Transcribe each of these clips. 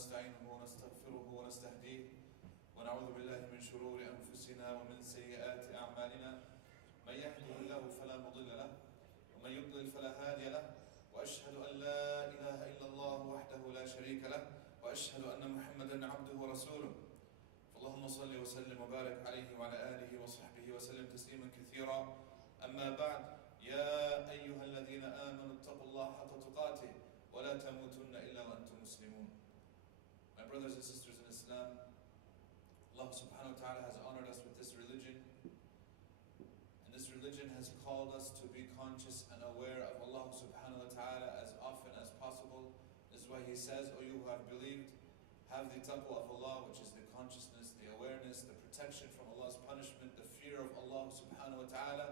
ونستعينه ونستغفره ونستهديه ونعوذ بالله من شرور أنفسنا ومن سيئات أعمالنا من يهده الله فلا مضل له ومن يضلل فلا هادي له وأشهد أن لا إله إلا الله وحده لا شريك له وأشهد أن محمدا عبده ورسوله فاللهم صل وسلم وبارك عليه وعلى آله وصحبه وسلم تسليما كثيرا أما بعد يا أيها الذين آمنوا اتقوا الله حق تقاته ولا تموتن إلا وأنتم مسلمون. My brothers and sisters in Islam, Allah subhanahu wa ta'ala has honored us with this religion, and this religion has called us to be conscious and aware of Allah subhanahu wa ta'ala as often as possible. This is why He says, O you who have believed, have the taqwa of Allah, which is the consciousness, the awareness, the protection from Allah's punishment, the fear of Allah subhanahu wa ta'ala,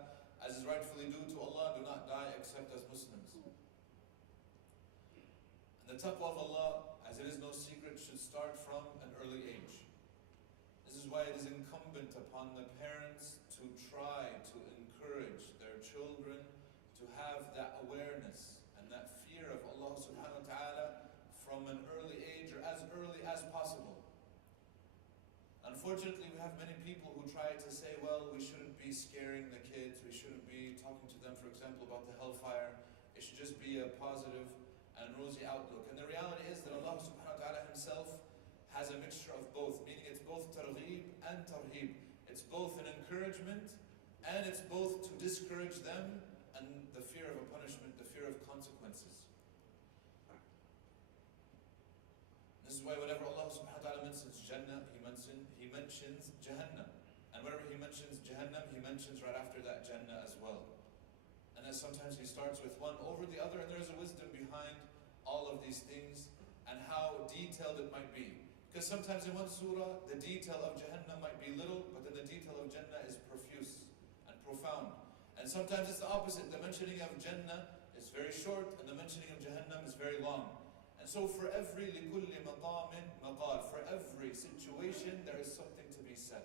as is rightfully due to Allah. Do not die except as Muslims. And the taqwa of Allah, as it is no secret, should start from an early age. This is why it is incumbent upon the parents to try to encourage their children to have that awareness and that fear of Allah subhanahu wa ta'ala from an early age, or as early as possible. Unfortunately, we have many people who try to say, well, we shouldn't be scaring the kids, we shouldn't be talking to them, for example, about the hellfire. It should just be a positive and rosy outlook. And the reality is that Allah subhanahu wa ta'ala Himself has a mixture of both, meaning it's both targheeb and tarheeb. It's both an encouragement and it's both to discourage them and the fear of a punishment, the fear of consequences. This is why whenever Allah subhanahu wa ta'ala mentions Jannah, He mentions Jahannam. And whenever He mentions Jahannam, He mentions right after that Jannah as well. And as sometimes He starts with one over the other, and there is a wisdom behind all of these things and how detailed it might be. Because sometimes in one surah, the detail of Jahannam might be little, but then the detail of Jannah is profuse and profound. And sometimes it's the opposite. The mentioning of Jannah is very short, and the mentioning of Jahannam is very long. And so for every لِكُلِّ مَقَامٍ مَقَالٍ, for every situation, there is something to be said.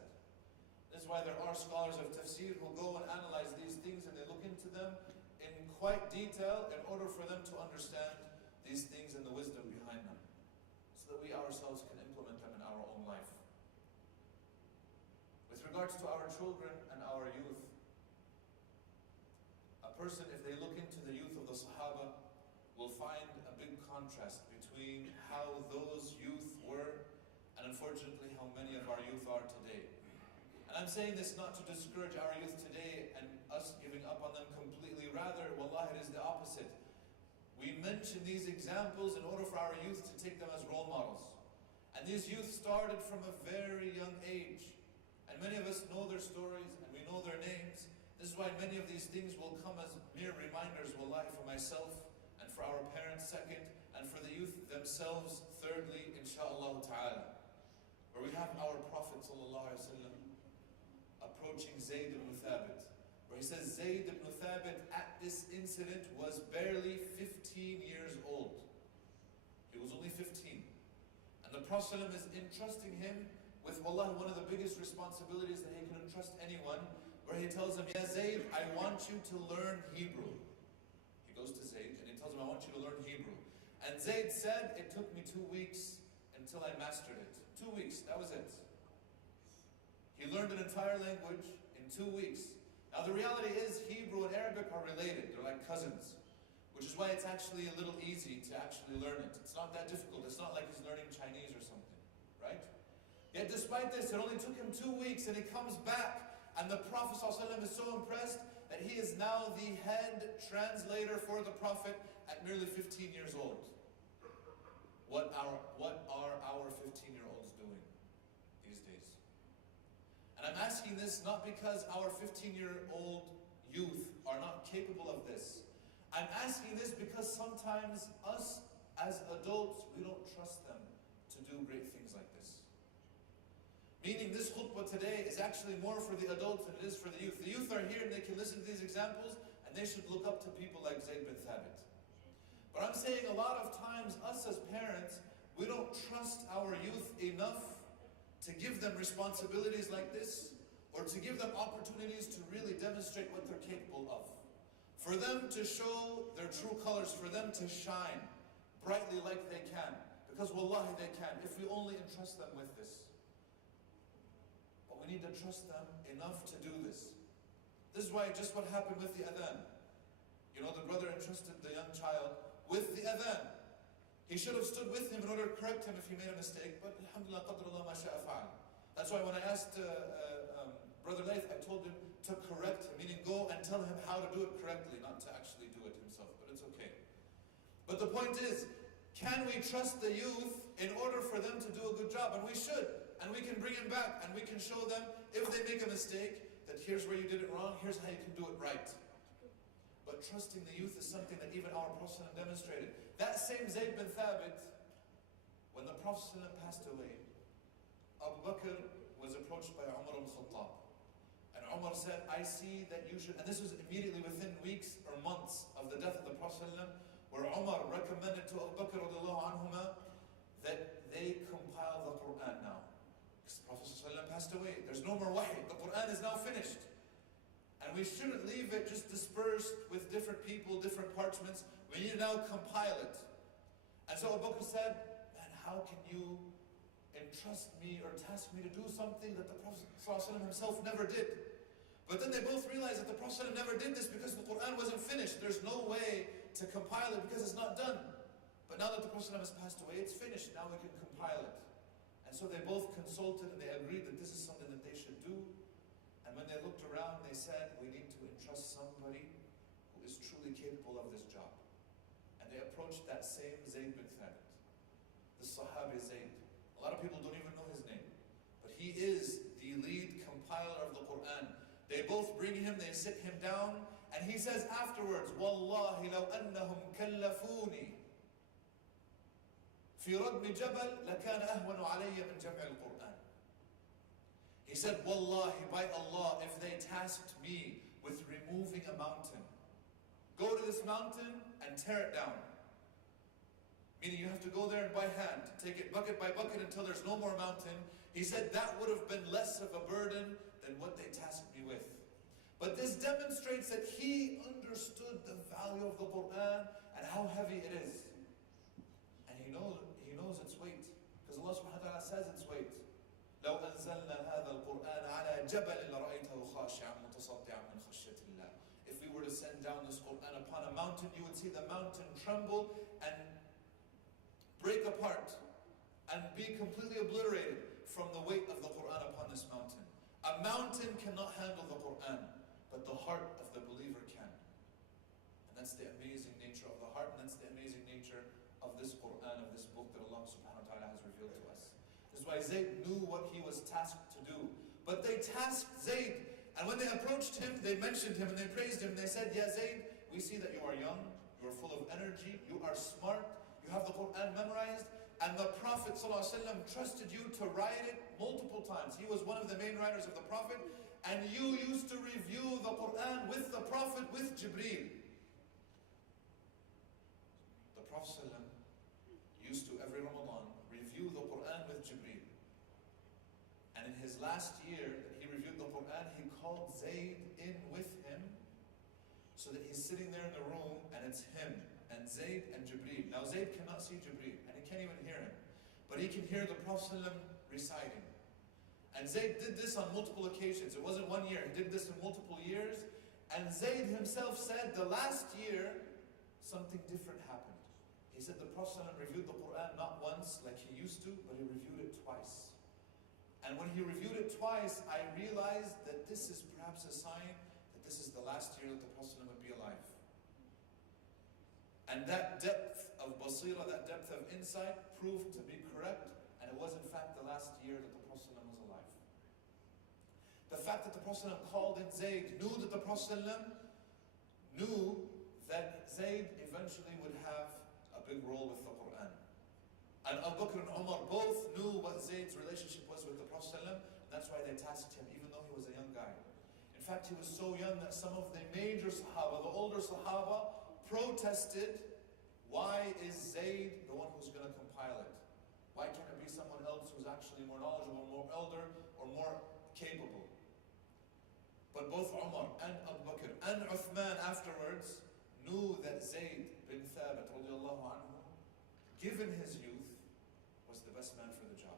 This is why there are scholars of tafsir who go and analyze these things, and they look into them in quite detail in order for them to understand these things and the wisdom behind them, so that we ourselves can implement them in our own life. With regards to our children and our youth, a person, if they look into the youth of the Sahaba, will find a big contrast between how those youth were and unfortunately how many of our youth are today. And I'm saying this not to discourage our youth today and us giving up on them completely. Rather, wallahi, it is the opposite. We mention these examples in order for our youth to take them as role models. And these youth started from a very young age. And many of us know their stories and we know their names. This is why many of these things will come as mere reminders, wallahi, for myself and for our parents second, and for the youth themselves thirdly, inshaAllah ta'ala. Where we have our Prophet ﷺ approaching Zayd ibn Thabit, where he says Zayd ibn Thabit at this incident was barely 15 years old. He was only 15. And the Prophet ﷺ is entrusting him with, wallahi, one of the biggest responsibilities that he can entrust anyone, where he tells him, Ya Zayd, I want you to learn Hebrew. He goes to Zayd and he tells him, I want you to learn Hebrew. And Zayd said, it took me 2 weeks until I mastered it. 2 weeks, that was it. He learned an entire language in 2 weeks. Now the reality is Hebrew and Arabic are related. They're like cousins. Which is why it's actually a little easy to actually learn it. It's not that difficult. It's not like he's learning Chinese or something. Right? Yet despite this, it only took him 2 weeks, and he comes back, and the Prophet ﷺ is so impressed that he is now the head translator for the Prophet at merely 15 years old. What are our 15-year-olds doing these days? And I'm asking this not because our 15-year-old youth are not capable of this. I'm asking this because sometimes us as adults, we don't trust them to do great things like this. Meaning this khutbah today is actually more for the adults than it is for the youth. The youth are here and they can listen to these examples and they should look up to people like Zayd bin Thabit. But I'm saying a lot of times, us as parents, we don't trust our youth enough to give them responsibilities like this, or to give them opportunities to really demonstrate what they're capable of. For them to show their true colors, for them to shine brightly like they can. Because wallahi they can, if we only entrust them with this. But we need to trust them enough to do this. This is why just what happened with the adhan. You know, the brother entrusted the young child with the adhan. He should have stood with him in order to correct him if he made a mistake, but alhamdulillah, qadarullah ma sha'a fa'al. That's why when I asked Brother Laith, I told him to correct him, meaning go and tell him how to do it correctly, not to actually do it himself, but it's okay. But the point is, can we trust the youth in order for them to do a good job? And we should. And we can bring them back and we can show them, if they make a mistake, that here's where you did it wrong, here's how you can do it right. But trusting the youth is something that even our Prophet demonstrated. That same Zayd bin Thabit, when the Prophet passed away, Abu Bakr was approached by Umar al-Khattab. And Umar said, I see that you should, and this was immediately within weeks or months of the death of the Prophet, where Umar recommended to Abu Bakr anhuma that they compile the Quran now. Because the Prophet passed away. There's no more wahi. The Quran is now finished. And we shouldn't leave it just dispersed with different people, different parchments. We need to now compile it. And so Abu Bakr said, man, how can you entrust me or task me to do something that the Prophet ﷺ himself never did? But then they both realized that the Prophet ﷺ never did this because the Quran wasn't finished. There's no way to compile it because it's not done. But now that the Prophet ﷺ has passed away, it's finished. Now we can compile it. And so they both consulted and they agreed that this is something that they should do. And when they looked around, they said, we need to entrust somebody who is truly capable of this job. And they approached that same Zayd bin Thabit, the Sahabi Zayd. A lot of people don't even know his name. But he is the lead compiler of the Quran. They both bring him, they sit him down, and he says afterwards, Wallahi law annahum kallafuni fi radmi jabal lakana ahwanu alayya min jam'i al-Quran. He said, Wallahi, by Allah, if they tasked me with removing a mountain, go to this mountain and tear it down. Meaning you have to go there and by hand, take it bucket by bucket until there's no more mountain. He said that would have been less of a burden than what they tasked me with. But this demonstrates that he understood the value of the Quran and how heavy it is. And he knows its weight. Because Allah subhanahu wa ta'ala says its weight. لو أنزلنا هذا القرآن على جبل لرأيته خاشعا متصدعا من خشية الله. If we were to send down this Quran upon a mountain, you would see the mountain tremble and break apart and be completely obliterated from the weight of the Quran upon this mountain. A mountain cannot handle the Quran, but the heart of the believer can. And that's the amazing nature of the heart, and that's the amazing nature of this Quran, of this book that Allah subhanahu wa ta'ala has revealed to us. This is why Zayd knew what he was tasked to do. But they tasked Zayd, and when they approached him, they mentioned him and they praised him. They said, Ya Zayd, we see that you are young, you are full of energy, you are smart, you have the Quran memorized, and the Prophet ﷺ trusted you to write it multiple times. He was one of the main writers of the Prophet, and you used to review the Quran with the Prophet, with Jibreel. The Prophet ﷺ used to, every Ramadan, review the Quran with Jibreel. And in his last year that he reviewed the Quran, he called Zayd in with him, so that he's sitting there in the room, and it's him, and Zayd and Jibreel. Now Zayd cannot see Jibreel, and he can't even hear him. But he can hear the Prophet ﷺ reciting. And Zayd did this on multiple occasions. It wasn't 1 year, he did this in multiple years. And Zayd himself said the last year, something different happened. He said the Prophet ﷺ reviewed the Quran not once like he used to, but he reviewed it twice. And when he reviewed it twice, I realized that this is perhaps a sign that this is the last year that the Prophet ﷺ would be alive. And that depth of basira, that depth of insight proved to be correct, and it was in fact the last year that the Prophet ﷺ was alive. The fact that the Prophet ﷺ called in Zayd, knew that the Prophet ﷺ knew that Zayd eventually would have a big role with the Quran. And Abu Bakr and Umar both knew what Zayd's relationship was with the Prophet ﷺ, and that's why they tasked him, even though he was a young guy. In fact, he was so young that some of the major Sahaba, the older Sahaba, protested, why is Zayd the one who's going to compile it? Why can't it be someone else who's actually more knowledgeable, more elder, or more capable? But both Umar and Abu Bakr and Uthman afterwards knew that Zayd bin Thabit, radiallahu anhu, given his youth, best man for the job.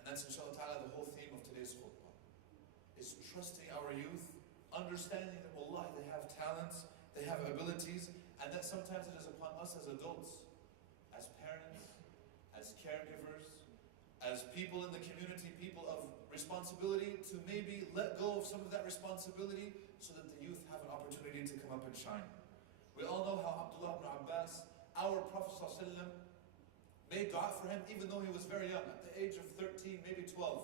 And that's inshallah ta'ala the whole theme of today's khutbah. Is trusting our youth, understanding that wallahi they have talents, they have abilities, and that sometimes it is upon us as adults, as parents, as caregivers, as people in the community, people of responsibility, to maybe let go of some of that responsibility so that the youth have an opportunity to come up and shine. We all know how Abdullah ibn Abbas, our Prophet ﷺ, made dua for him even though he was very young, at the age of 13, maybe 12.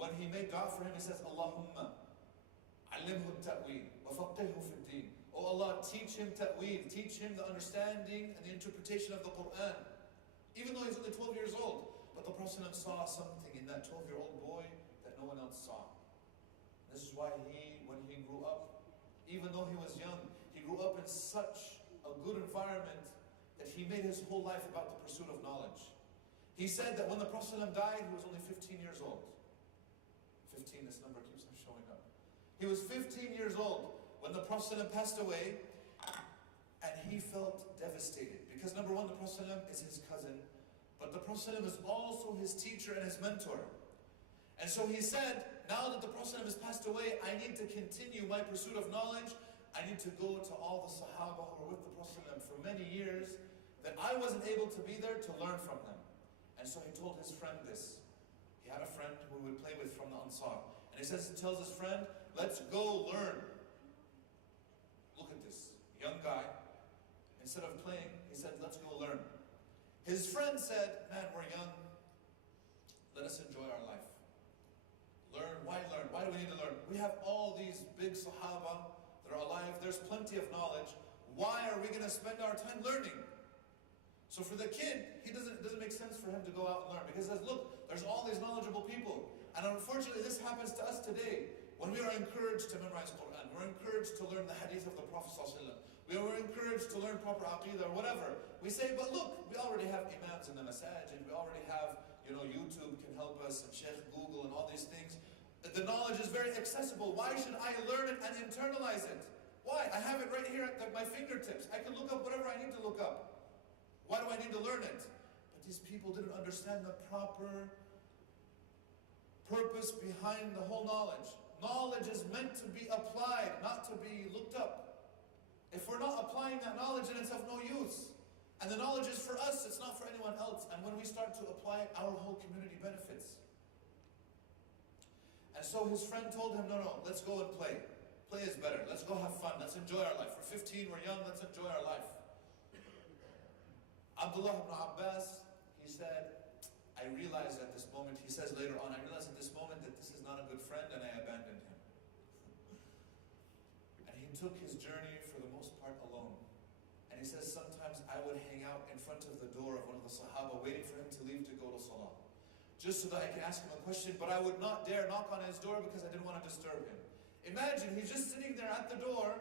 When he made dua for him, he says, Allahumma allimhu ta'weel wa faqihhu fi din. Oh Allah, teach him ta'weel, teach him the understanding and the interpretation of the Quran. Even though he's only 12 years old. But the Prophet ﷺ saw something in that 12-year-old boy that no one else saw. This is why when he grew up, even though he was young, he grew up in such a good environment that he made his whole life about the pursuit of knowledge. He said that when the Prophet ﷺ died, he was only 15 years old. 15, this number keeps on showing up. He was 15 years old when the Prophet ﷺ passed away, and he felt devastated. Because number one, the Prophet ﷺ is his cousin, but the Prophet ﷺ is also his teacher and his mentor. And so he said, now that the Prophet ﷺ has passed away, I need to continue my pursuit of knowledge. I need to go to all the Sahaba who were with the Prophet ﷺ for many years, that I wasn't able to be there to learn from them. And so he told his friend this. He had a friend who he would play with from the Ansar. And he tells his friend, let's go learn. Look at this, young guy. Instead of playing, he said, let's go learn. His friend said, man, we're young. Let us enjoy our life. Learn. Why learn? Why do we need to learn? We have all these big Sahaba that are alive. There's plenty of knowledge. Why are we going to spend our time learning? So for the kid, it doesn't make sense for him to go out and learn. Because he says, look, there's all these knowledgeable people. And unfortunately, this happens to us today. When we are encouraged to memorize Quran, we're encouraged to learn the hadith of the Prophet ﷺ. We were encouraged to learn proper aqidah or whatever. We say, but look, we already have imams in the masajid. We already have, YouTube can help us, and Sheikh Google and all these things. The knowledge is very accessible. Why should I learn it and internalize it? Why? I have it right here at my fingertips. I can look up whatever I need to look up. Why do I need to learn it? But these people didn't understand the proper purpose behind the whole knowledge. Knowledge is meant to be applied, not to be looked up. If we're not applying that knowledge, then it's of no use. And the knowledge is for us, it's not for anyone else. And when we start to apply it, our whole community benefits. And so his friend told him, no, let's go and play. Play is better. Let's go have fun. Let's enjoy our life. We're 15, we're young, let's enjoy our life. Abdullah ibn Abbas, he said, I realized at this moment, he says later on, I realized at this moment that this is not a good friend and I abandoned him. And he took his journey for the most part alone. And he says, sometimes I would hang out in front of the door of one of the Sahaba waiting for him to leave to go to Salah. Just so that I can ask him a question, but I would not dare knock on his door because I didn't want to disturb him. Imagine, he's just sitting there at the door,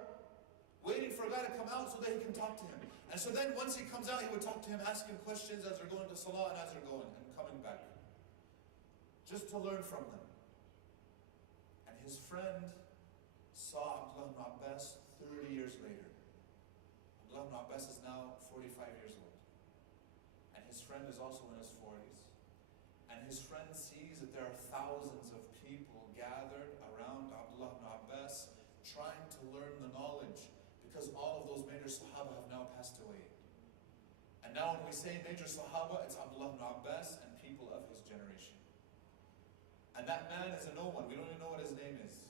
waiting for a guy to come out so that he can talk to him. And so then once he comes out, he would talk to him, ask him questions as they're going to Salah and as they're going and coming back. Just to learn from them. And his friend saw Abdullah ibn Abbas 30 years later. Abdullah ibn Abbas is now 45 years old. And his friend is also in his 40s. And his friend sees that there are thousands of people gathered around Abdullah ibn Abbas trying to learn the knowledge, because all of those major Sahaba have now passed away. And now when we say major Sahaba, it's Abdullah ibn Abbas and people of his generation. And that man is a no one. We don't even know what his name is.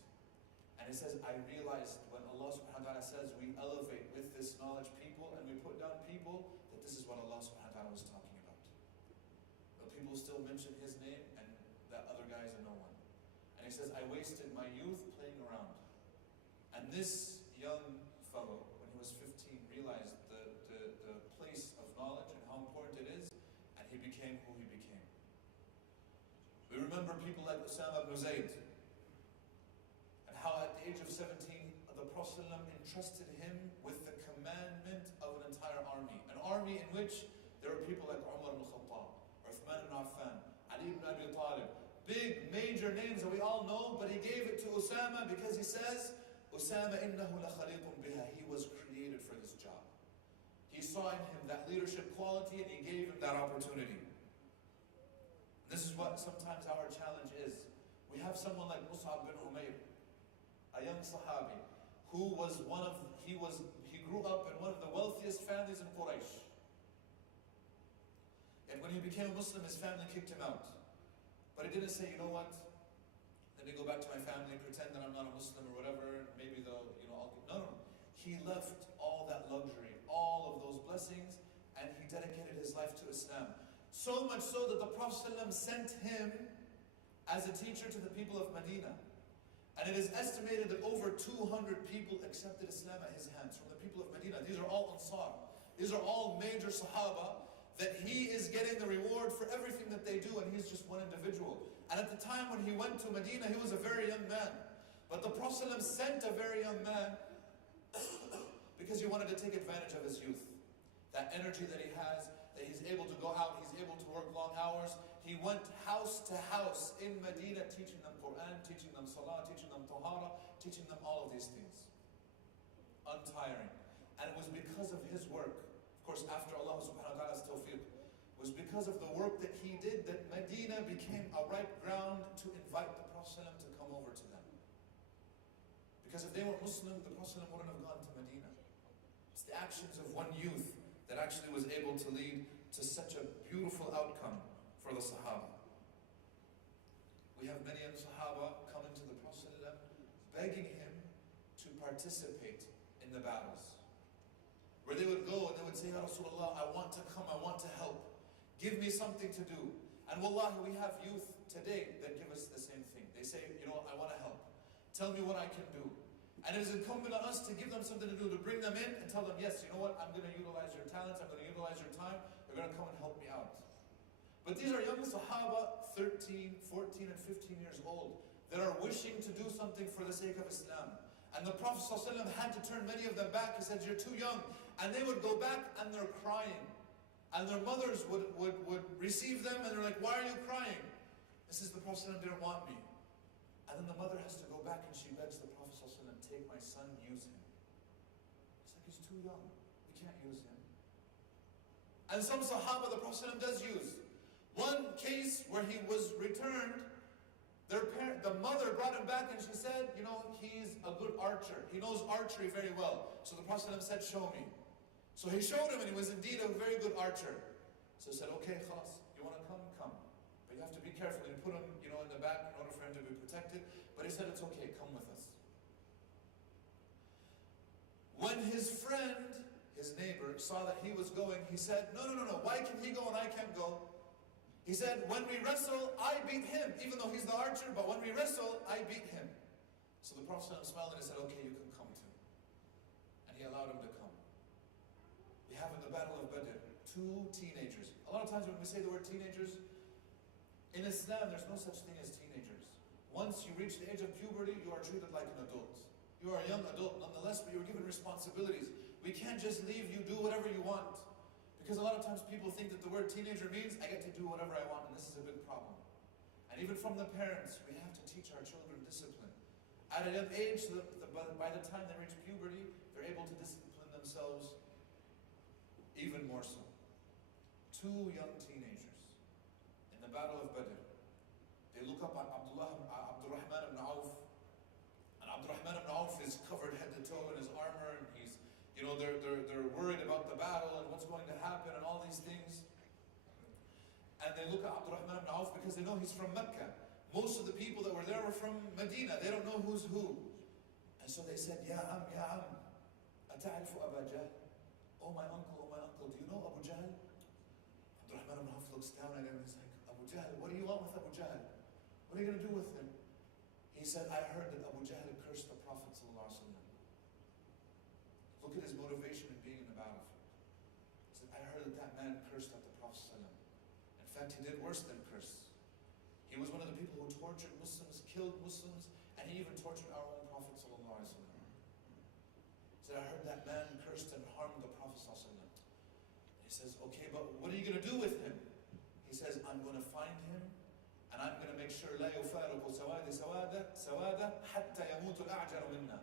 And he says, I realized when Allah subhanahu wa ta'ala says we elevate with this knowledge people and we put down people, that this is what Allah subhanahu wa ta'ala was talking about. But people still mention his name and that other guy is a no one. And he says, I wasted my youth playing around. And this young fellow, when he was 15, realized the place of knowledge and how important it is, and he became who he became. We remember people like Usama ibn Zayd, and how at the age of 17, the Prophet ﷺ entrusted him with the commandment of an entire army in which there were people like Umar ibn Khattab, Uthman ibn Affan, Ali ibn Abi Talib, big major names that we all know, but he gave it to Usama because he says, Usama innahu la khaliqun biha. He was created for this job. He saw in him that leadership quality and he gave him that opportunity. This is what sometimes our challenge is. We have someone like Mus'ab bin Umayr, a young Sahabi, who was he grew up in one of the wealthiest families in Quraysh. And when he became a Muslim, his family kicked him out. But he didn't say, you know what, let me go back to my family, pretend that I'm not a Muslim or whatever, maybe they'll, no. He left all that luxury, all of those blessings, and he dedicated his life to Islam. So much so that the Prophet ﷺ sent him as a teacher to the people of Medina. And it is estimated that over 200 people accepted Islam at his hands from the people of Medina. These are all Ansar. These are all major Sahaba that he is getting the reward for everything that they do, and he's just one individual. And at the time when he went to Medina, he was a very young man. But the Prophet ﷺ sent a very young man because he wanted to take advantage of his youth. That energy that he has, that he's able to go out, he's able to work long hours. He went house to house in Medina, teaching them Quran, teaching them Salah, teaching them Tahara, teaching them all of these things. Untiring. And it was because of his work, of course after Allah subhanahu wa ta'ala's tawfiq, it was because of the work that he did that Medina became a ripe ground to invite the Prophet ﷺ to come over to them. Because if they were Muslim, the Prophet ﷺ wouldn't have gone to Medina. It's the actions of one youth that actually was able to lead to such a beautiful outcome for the Sahaba. We have many young Sahaba coming to the Prophet ﷺ, begging him to participate in the battles. Where they would go and they would say, Ya Rasulullah, I want to come, I want to help. Give me something to do. And wallahi, we have youth today that give us the same thing. They say, I want to help. Tell me what I can do. And it is incumbent on us to give them something to do, to bring them in and tell them, yes, you know what, I'm going to utilize your talents, I'm going to utilize your time, you're going to come and help me out. But these are young Sahaba, 13, 14, and 15 years old, that are wishing to do something for the sake of Islam. And the Prophet ﷺ had to turn many of them back. He said, you're too young. And they would go back and they're crying. And their mothers would receive them and they're like, why are you crying? This is the Prophet ﷺ didn't want me. And then the mother has to go back and she begs the Prophet ﷺ, take my son, use him. It's like, he's too young. We can't use him. And some Sahaba the Prophet ﷺ does use. One case where he was returned, the mother brought him back and she said, he's a good archer. He knows archery very well. So the Prophet ﷺ said, show me. So he showed him and he was indeed a very good archer. So he said, okay, khalas, you want to come? Come. But you have to be careful. You put him, in the back in order for him to be protected. But he said, it's okay, come with us. When his friend, his neighbor, saw that he was going, he said, no, why can he go and I can't go? He said, when we wrestle, I beat him, even though he's the archer, but when we wrestle, I beat him. So the Prophet ﷺ smiled and he said, okay, you can come too. And he allowed him to come. We have in the Battle of Badr, 2 teenagers. A lot of times when we say the word teenagers, in Islam, there's no such thing as teenagers. Once you reach the age of puberty, you are treated like an adult. You are a young adult nonetheless, but you're given responsibilities. We can't just leave you do whatever you want. Because a lot of times people think that the word teenager means I get to do whatever I want, and this is a big problem. And even from the parents, we have to teach our children discipline. At a young age, by the time they reach puberty, they're able to discipline themselves even more so. 2 young teenagers in the Battle of Badr. They look up at Abdurrahman ibn Auf, and Abdurrahman ibn Auf is covered head to toe in his armor, and he's they're worried about the battle and what's going to happen and all these things. And they look at Abdurrahman ibn Auf because they know he's from Mecca. Most of the people that were there were from Medina. They don't know who's who. And so they said, Ya Am, ata'arifu Aba Jahl? Oh my uncle, do you know Abu Jahl? Abdurrahman ibn Auf looks down at him and he's like, Abu Jahl, what do you want with Abu Jahl? What are you going to do with him? He said, I heard that Abu Jahl cursed the Prophet ﷺ. Look at his motivation in being in the battlefield. He said, I heard that man cursed at the Prophet ﷺ. In fact, he did worse than curse. He was one of the people who tortured Muslims, killed Muslims, and he even tortured our own Prophet ﷺ. He said, I heard that man cursed and harmed the Prophet ﷺ. He says, okay, but what are you going to do with him? He says, I'm going to find him, and I'm going to make sure لا يفارق سواد سواد حتى يموت الأعجل منا.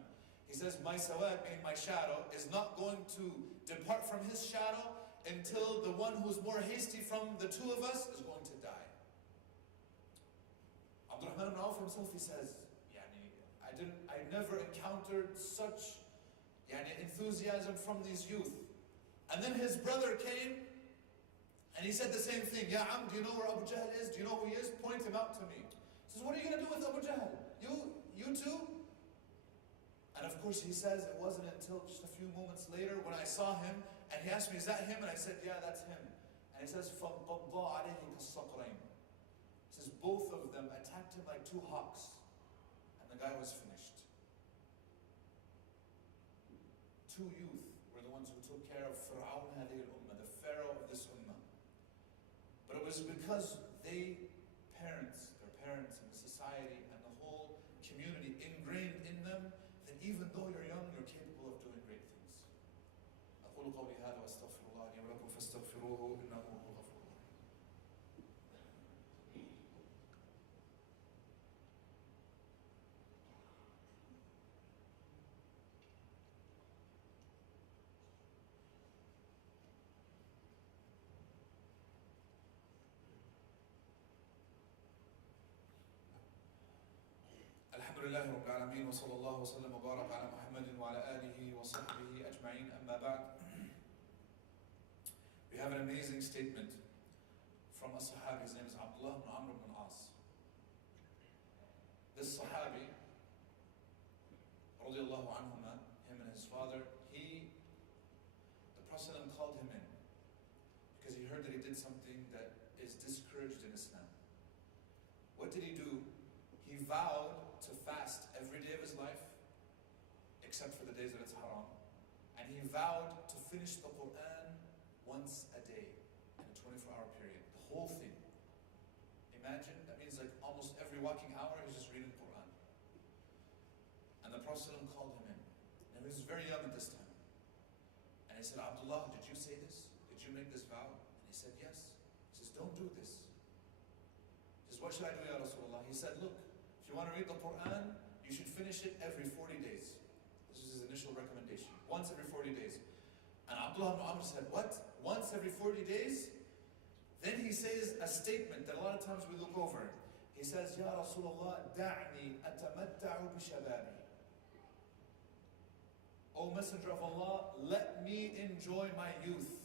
He says, my sawad, meaning my shadow, is not going to depart from his shadow until the one who's more hasty from the two of us is going to die. Abdurrahman ibn Auf himself, he says, I never encountered such enthusiasm from these youth. And then his brother came and he said the same thing. Ya Am, do you know where Abu Jahl is? Do you know who he is? Point him out to me. He says, what are you going to do with Abu Jahl? You too? And of course he says, it wasn't until just a few moments later when I saw him and he asked me, is that him? And I said, yeah, that's him. And he says, فَضَّى عَلَيْهِ كَالصَّقْرَيْنِ. He says, both of them attacked him like two hawks. And the guy was finished. Two youth were the ones who took care of Fir'aun هذه الأمة, the Pharaoh of this ummah. But it was because their parents and the society and the whole community ingrained in them that even though you're young, you're capable of doing great things. أقول قولي هذا وأستغفر الله لي ولكم فاستغفروه إنه هو الغفور الرحيم. الحمد لله رب العالمين وصلى الله وسلم وبارك على محمد وعلى آله وصحبه أجمعين أما بعد. We have an amazing statement from a Sahabi. His name is Abdullah ibn Amr ibn As. This Sahabi, radiallahu anhuma, him and his father, the Prophet called him in because he heard that he did something that is discouraged in Islam. What did he do? He vowed to fast every day of his life, except for the days that it's haram. And he vowed to finish the Quran once a day in a 24-hour period. The whole thing. Imagine, that means like almost every walking hour he's just reading the Quran. And the Prophet called him in. And he was very young at this time. And he said, Abdullah, did you say this? Did you make this vow? And he said, yes. He says, don't do this. He says, what should I do, Ya Rasulullah? He said, look, if you want to read the Quran, you should finish it every 40 days. This is his initial recommendation. Once every 40 days. And Abdullah ibn Amr said, what? Once every 40 days? Then he says a statement that a lot of times we look over. He says, Ya Rasulullah, da'ni atamatta'u bishababi. O Messenger of Allah, let me enjoy my youth.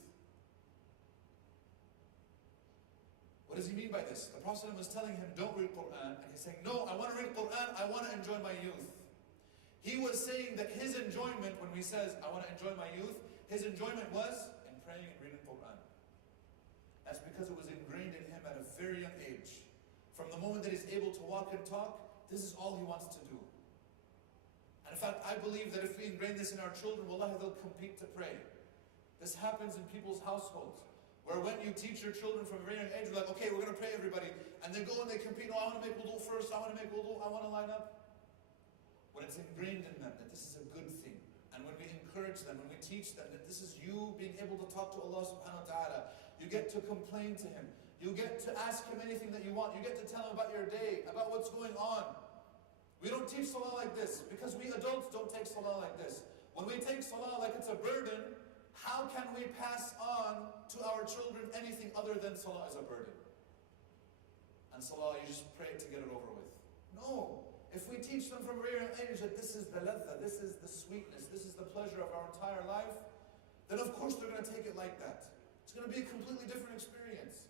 What does he mean by this? The Prophet was telling him, don't read Quran. And he's saying, no, I want to read Quran, I want to enjoy my youth. He was saying that his enjoyment, when he says, I want to enjoy my youth, his enjoyment was in praying and reading Quran. That's because it was ingrained in him at a very young age. From the moment that he's able to walk and talk, this is all he wants to do. And in fact, I believe that if we ingrain this in our children, wallahi, they'll compete to pray. This happens in people's households. Where when you teach your children from a very young age, you're like, okay, we're going to pray everybody. And they go and they compete. Oh, I want to make wudu first. I want to make wudu. I want to line up. When it's ingrained in them that this is a good thing. And when we encourage them, when we teach them that this is you being able to talk to Allah subhanahu wa ta'ala. You get to complain to Him. You get to ask Him anything that you want. You get to tell Him about your day, about what's going on. We don't teach salah like this because we adults don't take salah like this. When we take salah like it's a burden, how can we pass on to our children anything other than salah as a burden? And salah, you just pray to get it over with. No. If we teach them from a very young age that this is the ladha, this is the sweetness, this is the pleasure of our entire life, then of course they're going to take it like that. It's going to be a completely different experience.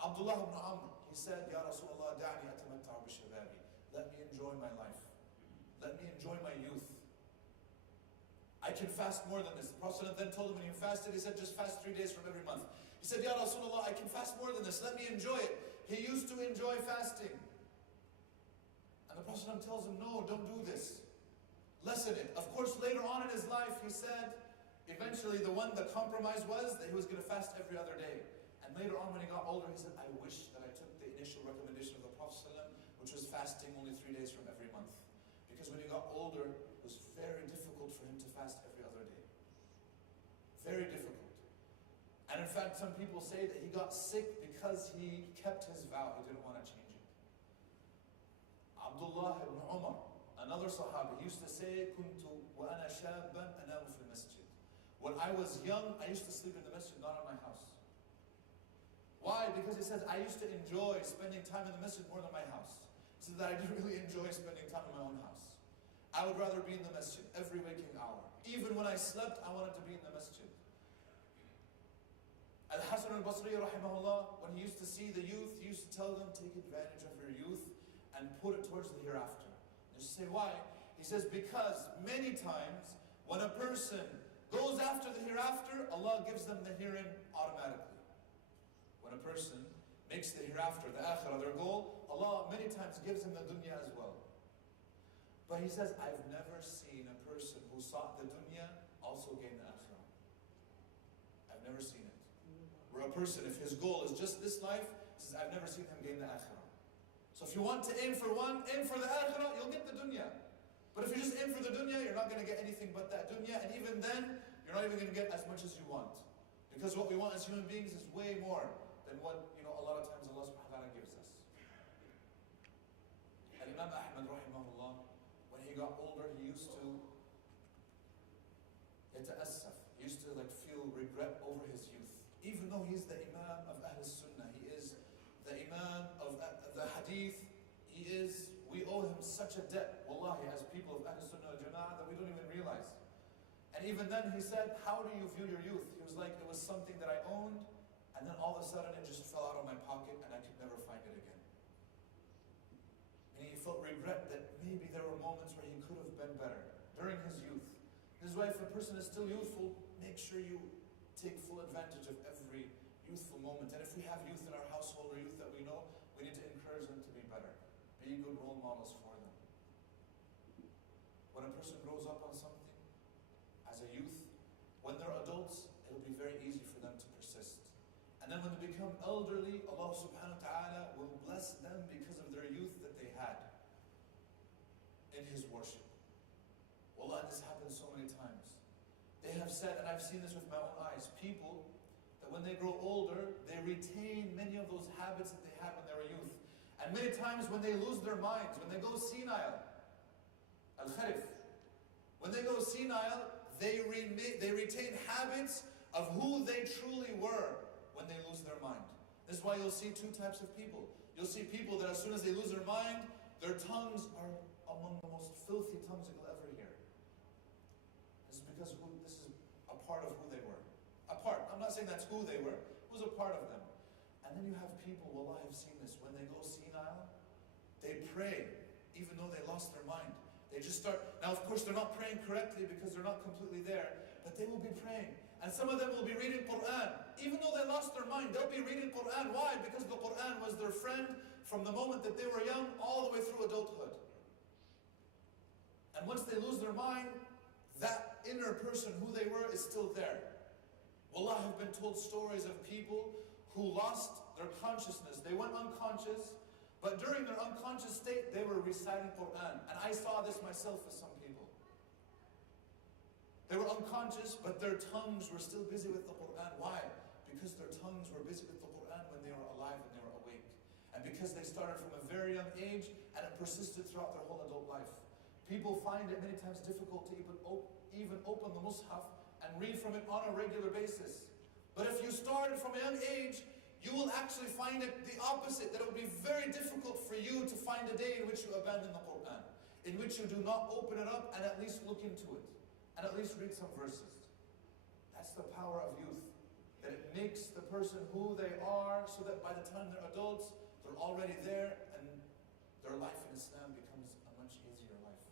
Abdullah ibn Amr, he said, Ya Rasulullah, da'ni atamatta'u bishababi. Let me enjoy my life. Let me enjoy my youth. I can fast more than this. The Prophet then told him when he fasted, he said, just fast 3 days from every month. He said, Ya Rasulullah, I can fast more than this. Let me enjoy it. He used to enjoy fasting. And the Prophet tells him, no, don't do this. Lessen it. Of course, later on in his life, he said, eventually the compromise was that he was going to fast every other day. And later on when he got older, he said, I wish that I took the initial recommendation of the Prophet, which was fasting only 3 days from every month. Because when he got older, it was very difficult for him to fast every other day. Very difficult. And in fact, some people say that he got sick because he kept his vow. He didn't want to change it. Abdullah ibn Umar, another another Sahaba, he used to say, كنت وأنا شابا أنام في المسجد. When I was young, I used to sleep in the masjid, not in my house. Why? Because he says, I used to enjoy spending time in the masjid more than my house. He said that I didn't really enjoy spending time in my own house. I would rather be in the masjid every waking hour. Even when I slept, I wanted to be in the masjid. Al-Hasan al-Basri, rahimahullah, when he used to see the youth, he used to tell them, take advantage of your youth and put it towards the hereafter. And just say, why? He says, because many times when a person goes after the hereafter, Allah gives them the herein automatically. When a person makes the hereafter, the akhirah, their goal, Allah many times gives them the dunya as well. But he says, I've never seen a person who sought the dunya also gain the akhirah. I've never seen it. Where a person, if his goal is just this life, he says, I've never seen him gain the akhirah. So if you want to aim for one, aim for the akhirah, you'll get the dunya. But if you just aim for the dunya, you're not going to get anything but that dunya. And even then, you're not even going to get as much as you want. Because what we want as human beings is way more than what, a lot of times Allah subhanahu wa ta'ala gives us. And Imam Ahmad rahimahullah, when he got older, he used to يتأسف. He used to feel regret over his youth. Even though he's the Imam of Ahl Sunnah, he is the Imam of the Hadith, we owe him such a debt, wallahi, as people of Ahl Sunnah al-Jama'ah, that we don't even realize. And even then he said, how do you view your youth? He was like, it was something that I owned, and then all of a sudden it just fell out of my pocket and I could never find it again. And he felt regret that maybe there were moments where he could have been better during his youth. This is why if a person is still youthful, make sure you take full advantage of every youthful moment. And if we have youth in our household or youth that we know, we need to encourage them to be better. Be good role models for them. When a person grows up on something, as a youth, when they're adults, it'll be very easy for them to persist. And then when they become elderly, Allah subhanahu wa ta'ala will bless them because of their youth that they had in His worship. Wallah, this happens so many times. They have said, and I've seen this with my own eyes, people that when they grow older, they retain many of those habits that they had when they were youth. And many times when they lose their minds, when they go senile, al-kharif, when they go senile, they retain habits of who they truly were when they lose their mind. This is why you'll see two types of people. You'll see people that as soon as they lose their mind, their tongues are among the most filthy tongues that you'll ever hear. This is because this is a part of who they were. A part. I'm not saying that's who they were. It was a part of them. And then you have people, wallah, I've seen this, when they go senile, they pray, even though they lost their mind. They just start, now of course they're not praying correctly because they're not completely there, but they will be praying. And some of them will be reading Quran. Even though they lost their mind, they'll be reading Quran. Why? Because the Quran was their friend from the moment that they were young all the way through adulthood. And once they lose their mind, that inner person, who they were, is still there. Wallah, I have been told stories of people who lost their consciousness. They went unconscious, but during their unconscious state, they were reciting Quran. And I saw this myself with some people. They were unconscious, but their tongues were still busy with the Quran. Why? Because their tongues were busy with the Quran when they were alive and they were awake. And because they started from a very young age, and it persisted throughout their whole adult life. People find it many times difficult to even open the Mus'haf and read from it on a regular basis. But if you started from a young age, you will actually find it the opposite, that it will be very difficult for you to find a day in which you abandon the Quran, in which you do not open it up and at least look into it, and at least read some verses. That's the power of youth, that it makes the person who they are, so that by the time they're adults, they're already there, and their life in Islam becomes a much easier life.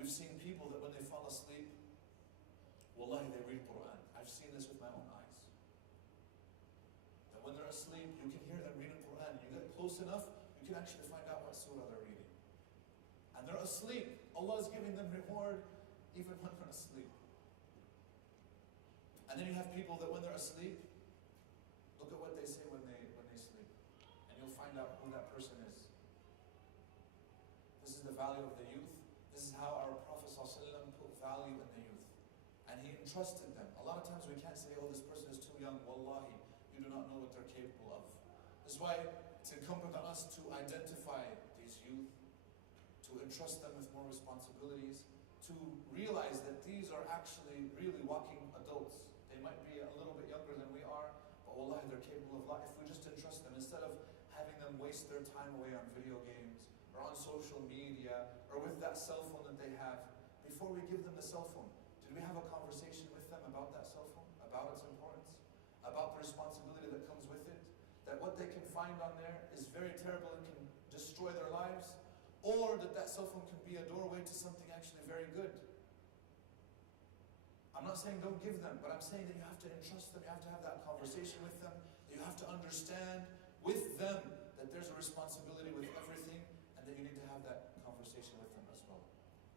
We've seen people that when they fall asleep, wallahi, they read Quran. I've seen this with my own eyes. That when they're asleep, you can hear them reading Quran. You get close enough, you can actually find out what surah they're reading. And they're asleep. Allah is giving them reward even when they're asleep. And then you have people that when they're asleep, look at what they say when they sleep. And you'll find out who that person is. This is the value of the youth. This is how our Prophet ﷺ put value in the youth. And he entrusted them. A lot of times we can't say, oh, this person is too young. Wallahi, you do not know what they're capable of. This is why it's incumbent on us to identify these youth to entrust them with more responsibilities, to realize that these are actually really walking adults. They might be a little bit younger than we are, but wallahi, they're capable of life. If we just entrust them, instead of having them waste their time away on video games, or on social media, or with that cell phone that they have, before we give them the cell phone, did we have a conversation with them about that cell phone, about its importance, about the responsibility that comes with it, that what they can find on there is very terrible and can destroy their lives, or that cell phone can be a doorway to something actually very good? I'm not saying don't give them, but I'm saying that you have to entrust them, you have to have that conversation with them, you have to understand with them that there's a responsibility with everything, and that you need to have that conversation with them as well.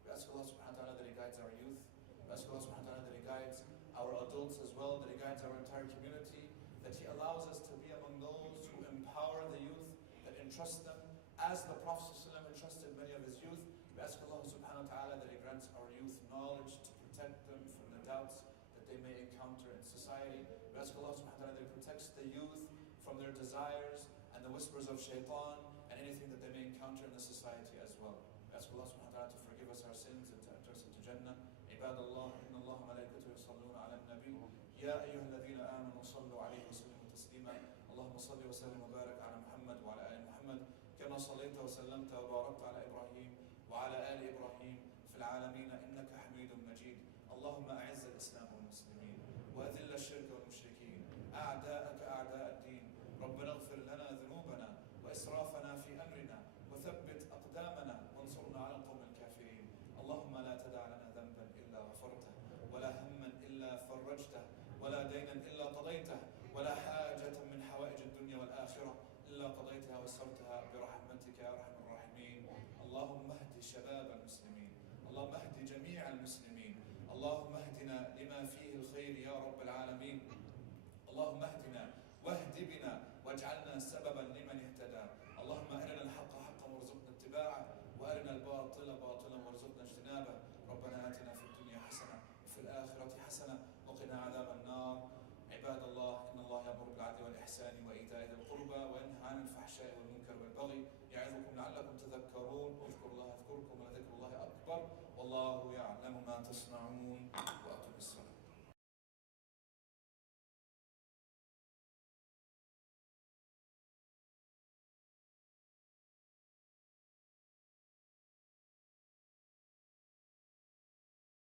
We ask Allah subhanahu wa ta'ala that He guides our youth. We ask Allah subhanahu wa ta'ala that He guides our adults as well, that He guides our entire community, that He allows us to be among those who empower the youth, that entrust them, as the Prophet ﷺ entrusted many of his youth. We ask Allah subhanahu wa ta'ala that He grants our youth knowledge to protect them from the doubts that they may encounter in society. We ask Allah subhanahu wa ta'ala that He protects the youth from their desires and the whispers of shaitan and anything that they may encounter in the society as well. We ask Allah subhanahu wa ta'ala to forgive us our sins and to enter us into Jannah. عباد الله إن الله وملائكته يصلون على النبي يا أيها الذين آمنوا صلوا عليه وسلموا تسليما اللهم صل وسلم وبارك على محمد وعلى آل محمد كما صليت وسلمت وباركت على إبراهيم وعلى آل إبراهيم في العالمين إنك حميد مجيد اللهم أعز الإسلام والمسلمين وأذل الشرك والمشركين أعداءك أعداء الدين ربنا اغفر لنا ذنوبنا وإسرافنا في أمرنا وثبت أقدامنا وانصرنا على القوم الكافرين اللهم لا تدع لنا ذنبا إلا غفرته ولا هما إلا فرجته ولا دينا إلا قضيته ولا حاجة من حوائج الدنيا والآخرة إلا قضيتها ويسرتها برحمتك يا أرحم الراحمين اللهم اهد شباب المسلمين اللهم اهد جميع المسلمين اللهم اهدنا لما فيه الخير يا رب العالمين اللهم اهدنا واهد بنا واجعلنا سببا لمن اهتدى اللهم أرنا الحق حقا وارزقنا اتباعه وأرنا الباطل باطلا وارزقنا اجتنابه ربنا آتنا في الدنيا حسنة وفي الآخرة حسنة وقنا عذاب النار عباد الله إن الله يأمر بالعدل والإحسان وإيتاء ذي القربى وينهى عن الفحشاء والمنكر والبغي يعظكم لعلكم تذكرون اذكروا الله يذكركم ولذكر الله أكبر والله يعلم ما تصنعون